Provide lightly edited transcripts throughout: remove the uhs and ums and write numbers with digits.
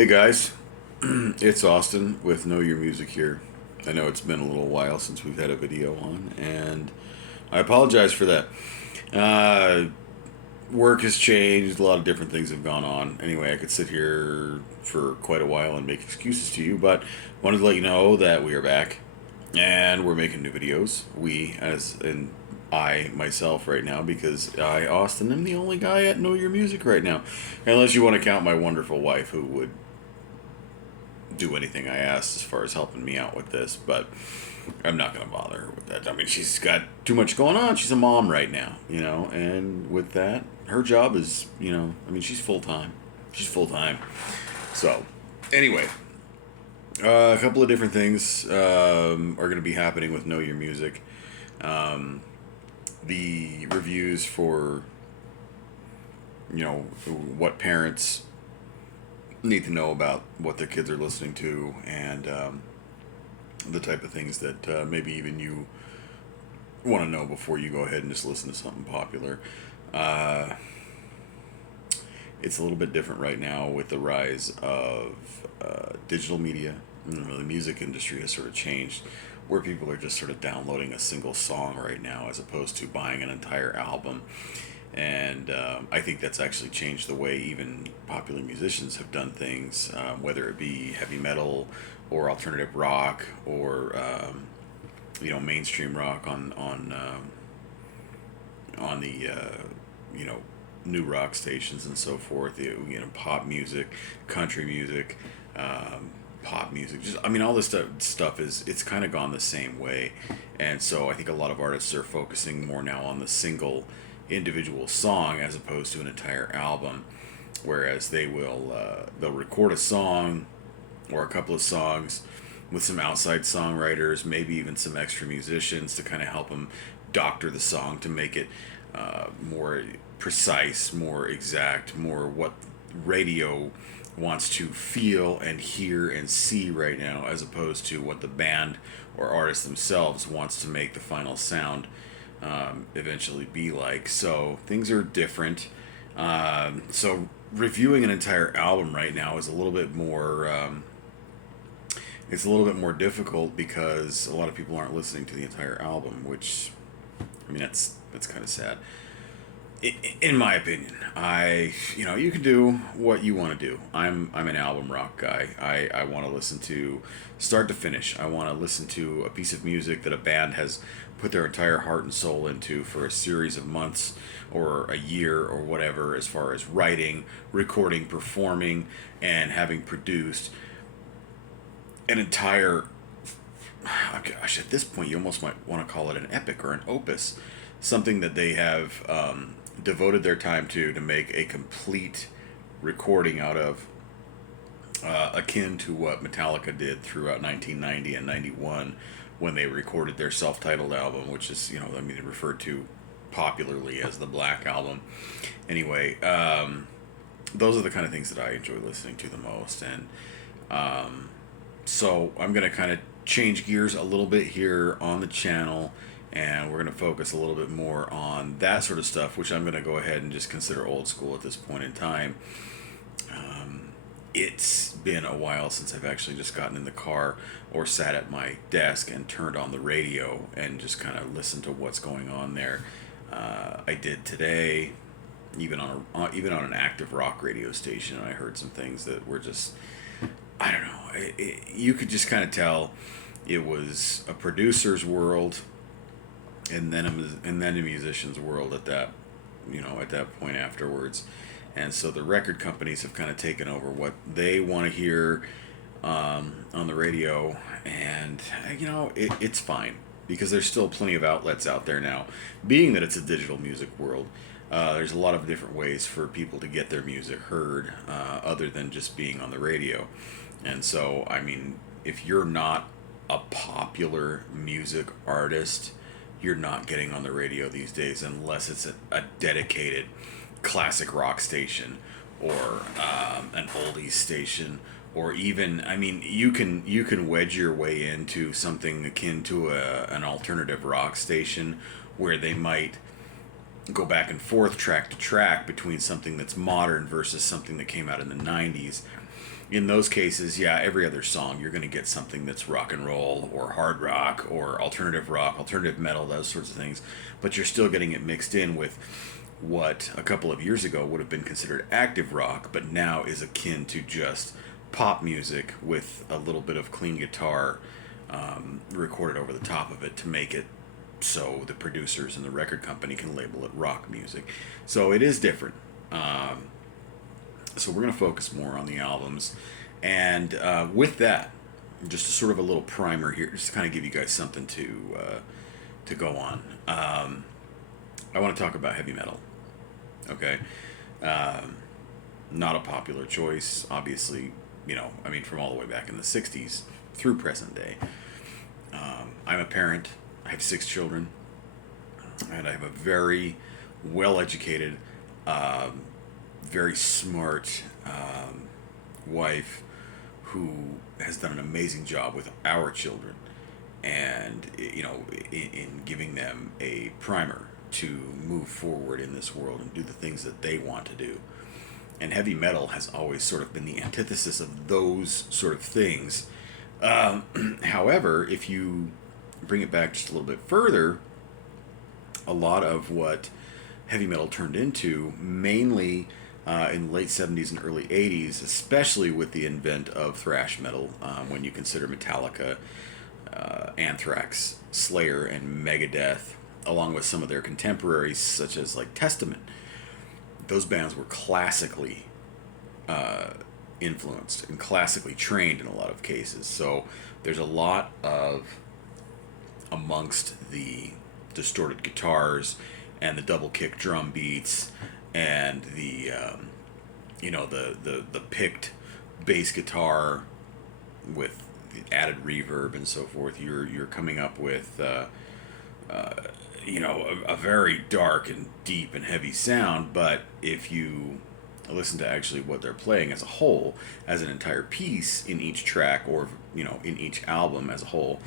Hey guys, it's Austin with Know Your Music here. I know it's been a little while since we've had a video on, and I apologize for that. Uh, Work has changed, a lot of different things have gone on. Anyway, I could sit here for quite a while and make excuses to you, but wanted to let you know that we are back and we're making new videos. We, as in I myself, right now, because I, Austin, am the only guy at Know Your Music right now, unless you want to count my wonderful wife, who would do anything I asked as far as helping me out with this, but I'm not going to bother her with that. I mean, she's got too much going on. She's a mom right now, and with that, her job is, I mean, she's full time. She's full time. So, anyway, a couple of different things are going to be happening with Know Your Music. The reviews for, what parents need to know about what their kids are listening to, and the type of things that maybe even you want to know before you go ahead and just listen to something popular. Uh, it's a little bit different right now with the rise of digital media. The music industry has sort of changed, where people are just sort of downloading a single song right now as opposed to buying an entire album. And I think that's actually changed the way even popular musicians have done things, whether it be heavy metal or alternative rock or mainstream rock on the new rock stations and so forth. Pop music, country music, pop music. Just, I mean, all this stuff is, it's kind of gone the same way, and so I think a lot of artists are focusing more now on the single individual song as opposed to an entire album. Whereas they'll record a song or a couple of songs with some outside songwriters, maybe even some extra musicians to kind of help them doctor the song to make it more precise, more exact, more what radio wants to feel and hear and see right now, as opposed to what the band or artist themselves wants to make the final sound eventually be like. So things are different. So reviewing an entire album right now is a little bit more. It's a little bit more difficult because a lot of people aren't listening to the entire album, which, I mean, that's kind of sad. In my opinion, you can do what you want to do. I'm an album rock guy. I want to listen to start to finish. I want to listen to a piece of music that a band has put their entire heart and soul into for a series of months or a year or whatever, as far as writing, recording, performing, and having produced an entire, oh gosh, at this point you almost might want to call it an epic or an opus, something that they have devoted their time to make a complete recording out of, akin to what Metallica did throughout 1990 and 91 when they recorded their self-titled album, which is, referred to popularly as the Black Album. Anyway, those are the kind of things that I enjoy listening to the most, and so I'm going to kind of change gears a little bit here on the channel, and we're going to focus a little bit more on that sort of stuff, which I'm going to go ahead and just consider old school at this point in time. It's been a while since I've actually just gotten in the car or sat at my desk and turned on the radio and just kind of listened to what's going on there. I did today, even on an active rock radio station, and I heard some things that were just, I don't know. You could just kind of tell it was a producer's world, and then a musician's world at that point afterwards. And so the record companies have kind of taken over what they want to hear on the radio, and it's fine because there's still plenty of outlets out there now. Being that it's a digital music world, there's a lot of different ways for people to get their music heard, other than just being on the radio. And so, I mean, if you're not a popular music artist, you're not getting on the radio these days unless it's a dedicated classic rock station or an oldies station, or even, I mean, you can wedge your way into something akin to an alternative rock station where they might go back and forth track to track between something that's modern versus something that came out in the 90s. In those cases, yeah, every other song you're going to get something that's rock and roll or hard rock or alternative rock, alternative metal, those sorts of things, but you're still getting it mixed in with what a couple of years ago would have been considered active rock, but now is akin to just pop music with a little bit of clean guitar recorded over the top of it to make it so the producers and the record company can label it rock music. So it is different. So we're going to focus more on the albums. And with that, just a sort of a little primer here, just to kind of give you guys something to go on. I want to talk about heavy metal. Okay, not a popular choice, obviously. I mean, from all the way back in the '60s through present day. I'm a parent. I have 6 children, and I have a very well-educated, very smart wife who has done an amazing job with our children, and in giving them a primer to move forward in this world and do the things that they want to do. And heavy metal has always sort of been the antithesis of those sort of things. However, if you bring it back just a little bit further, a lot of what heavy metal turned into, mainly in the late 70s and early 80s, especially with the advent of thrash metal, when you consider Metallica, Anthrax, Slayer, and Megadeth, along with some of their contemporaries, such as like Testament. Those bands were classically influenced and classically trained in a lot of cases. So there's a lot of, amongst the distorted guitars and the double kick drum beats and the the picked bass guitar with the added reverb and so forth, you're coming up with a very dark and deep and heavy sound. But if you listen to actually what they're playing as a whole, as an entire piece in each track, or in each album as a whole,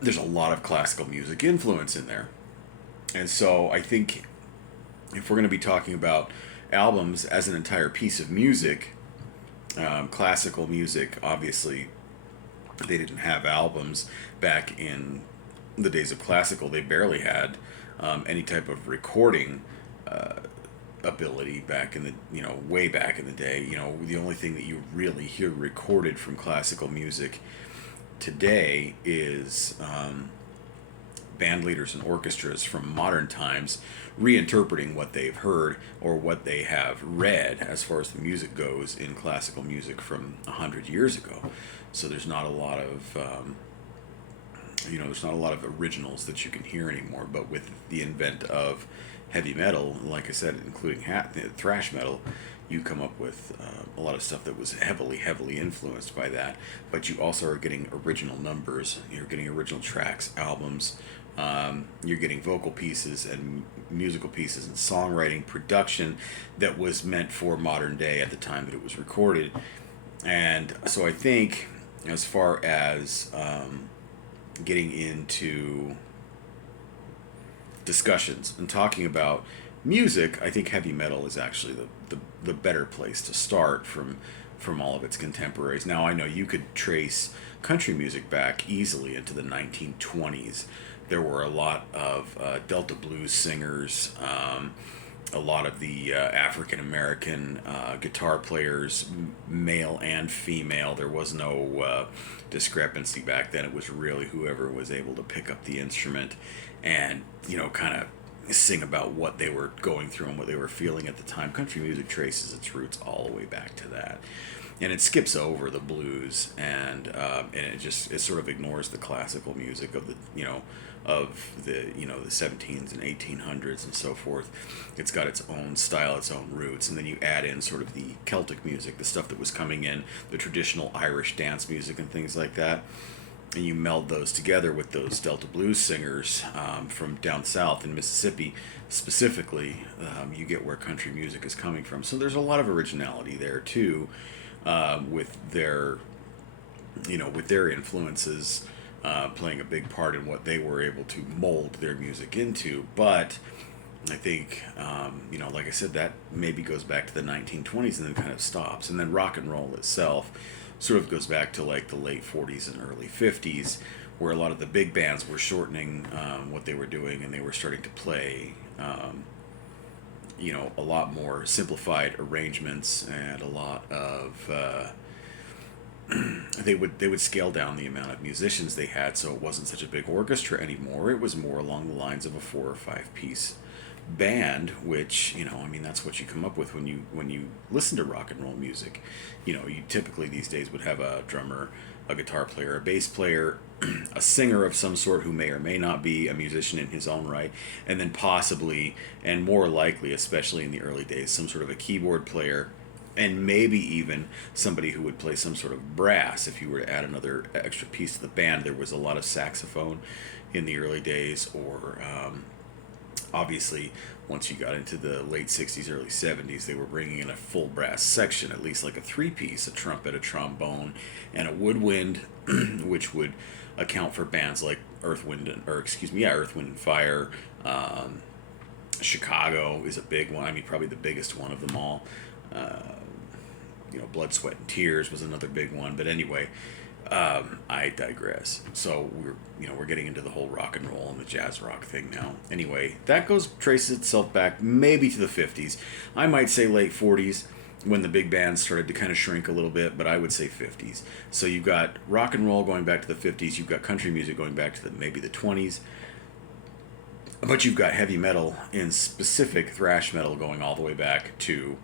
there's a lot of classical music influence in there. And so I think if we're going to be talking about albums as an entire piece of music, classical music, obviously they didn't have albums back in the days of classical. They barely had any type of recording ability back in the way back in the day. The only thing that you really hear recorded from classical music today is band leaders and orchestras from modern times reinterpreting what they've heard or what they have read as far as the music goes in classical music from 100 years ago. So there's not a lot of there's not a lot of originals that you can hear anymore. But with the advent of heavy metal, like I said, including thrash metal, you come up with a lot of stuff that was heavily influenced by that. But you also are getting original numbers, you're getting original tracks, albums, you're getting vocal pieces and musical pieces and songwriting production that was meant for modern day at the time that it was recorded. And so I think, as far as getting into discussions and talking about music, I think heavy metal is actually the better place to start from all of its contemporaries. Now, I know you could trace country music back easily into the 1920s. There were a lot of Delta blues singers, a lot of the African American guitar players, male and female. There was no discrepancy back then. It was really whoever was able to pick up the instrument and kind of sing about what they were going through and what they were feeling at the time. Country music traces its roots all the way back to that, and it skips over the blues and it sort of ignores the classical music of the the 17s and 1800s and so forth. It's got its own style, its own roots, and then you add in sort of the Celtic music, the stuff that was coming in, the traditional Irish dance music and things like that, and you meld those together with those Delta blues singers from down south in Mississippi specifically. You get where country music is coming from. So there's a lot of originality there too, with their influences playing a big part in what they were able to mold their music into. But I think, like I said, that maybe goes back to the 1920s and then kind of stops. And then rock and roll itself sort of goes back to like the late 40s and early 50s, where a lot of the big bands were shortening what they were doing, and they were starting to play, a lot more simplified arrangements, and a lot of they would scale down the amount of musicians they had, so it wasn't such a big orchestra anymore. It was more along the lines of a 4 or 5 piece band, which that's what you come up with when you listen to rock and roll music. You typically these days would have a drummer, a guitar player, a bass player, a singer of some sort who may or may not be a musician in his own right, and then possibly, and more likely, especially in the early days, some sort of a keyboard player, and maybe even somebody who would play some sort of brass. If you were to add another extra piece to the band, there was a lot of saxophone in the early days, or obviously once you got into the late 60s, early 70s, they were bringing in a full brass section, at least like a 3 piece, a trumpet, a trombone, and a woodwind, which would account for bands like Earth, Wind, and Fire. Chicago is a big one. I mean, probably the biggest one of them all. Blood, Sweat, and Tears was another big one. But anyway, I digress. So we're getting into the whole rock and roll and the jazz rock thing now. Anyway, that traces itself back maybe to the 50s. I might say late 40s, when the big bands started to kind of shrink a little bit, but I would say 50s. So you've got rock and roll going back to the 50s. You've got country music going back to maybe the 20s. But you've got heavy metal, in specific thrash metal, going all the way back to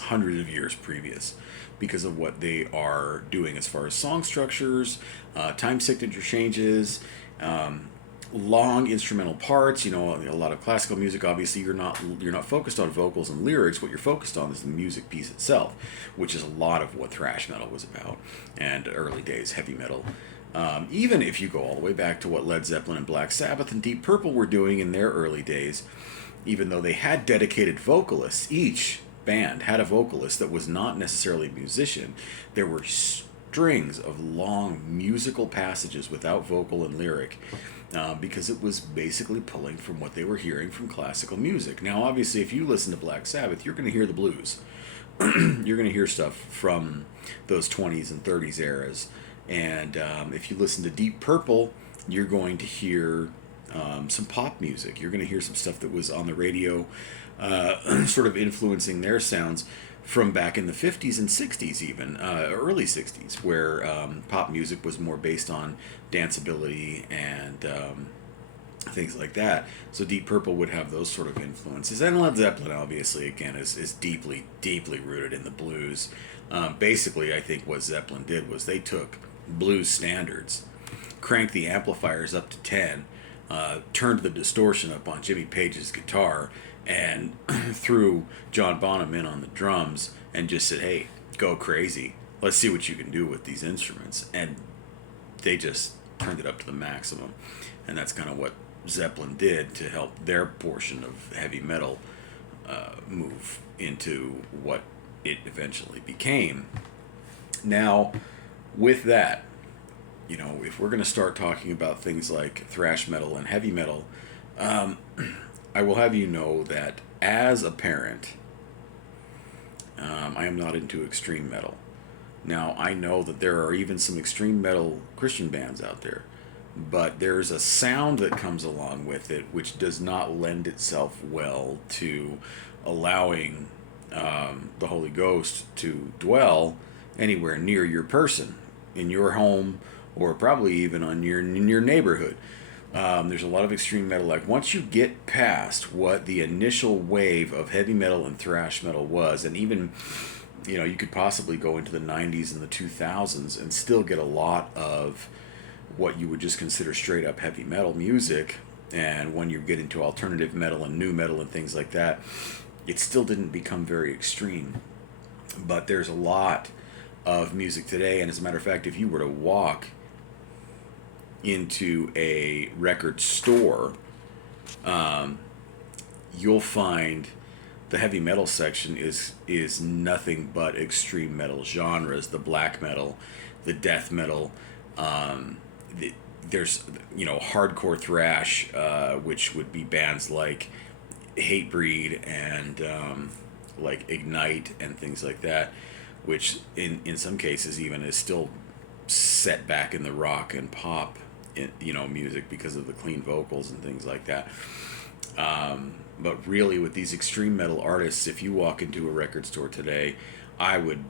hundreds of years previous, because of what they are doing as far as song structures, time signature changes, long instrumental parts. A lot of classical music. Obviously, you're not focused on vocals and lyrics. What you're focused on is the music piece itself, which is a lot of what thrash metal was about, and early days heavy metal. Even if you go all the way back to what Led Zeppelin and Black Sabbath and Deep Purple were doing in their early days, even though they had dedicated vocalists, each band had a vocalist that was not necessarily a musician. There were strings of long musical passages without vocal and lyric, because it was basically pulling from what they were hearing from classical music. Now, obviously, if you listen to Black Sabbath, you're going to hear the blues. You're going to hear stuff from those 20s and 30s eras. And if you listen to Deep Purple, you're going to hear some pop music. You're going to hear some stuff that was on the radio, sort of influencing their sounds from back in the 50s and 60s, even early 60s, where pop music was more based on danceability and things like that. So Deep Purple would have those sort of influences. And Led Zeppelin, obviously, again, is deeply, deeply rooted in the blues. Basically, I think what Zeppelin did was they took blues standards, cranked the amplifiers up to 10, turned the distortion up on Jimmy Page's guitar, and threw John Bonham in on the drums, and just said, hey, go crazy. Let's see what you can do with these instruments. And they just turned it up to the maximum. And that's kind of what Zeppelin did to help their portion of heavy metal move into what it eventually became. Now, with that, if we're going to start talking about things like thrash metal and heavy metal, I will have you know that as a parent, I am not into extreme metal. Now, I know that there are even some extreme metal Christian bands out there, but there's a sound that comes along with it which does not lend itself well to allowing the Holy Ghost to dwell anywhere near your person, in your home, or probably even in your neighborhood. There's a lot of extreme metal. Like, once you get past what the initial wave of heavy metal and thrash metal was, and even, you could possibly go into the 90s and the 2000s and still get a lot of what you would just consider straight up heavy metal music. And when you get into alternative metal and new metal and things like that, it still didn't become very extreme. But there's a lot of music today, and as a matter of fact, if you were to walk into a record store, you'll find the heavy metal section is nothing but extreme metal genres, the black metal, the death metal, the, there's hardcore thrash, which would be bands like Hatebreed and like Ignite and things like that, which in some cases even is still set back in the rock and pop music because of the clean vocals and things like that. But really, with these extreme metal artists, if you walk into a record store today, I would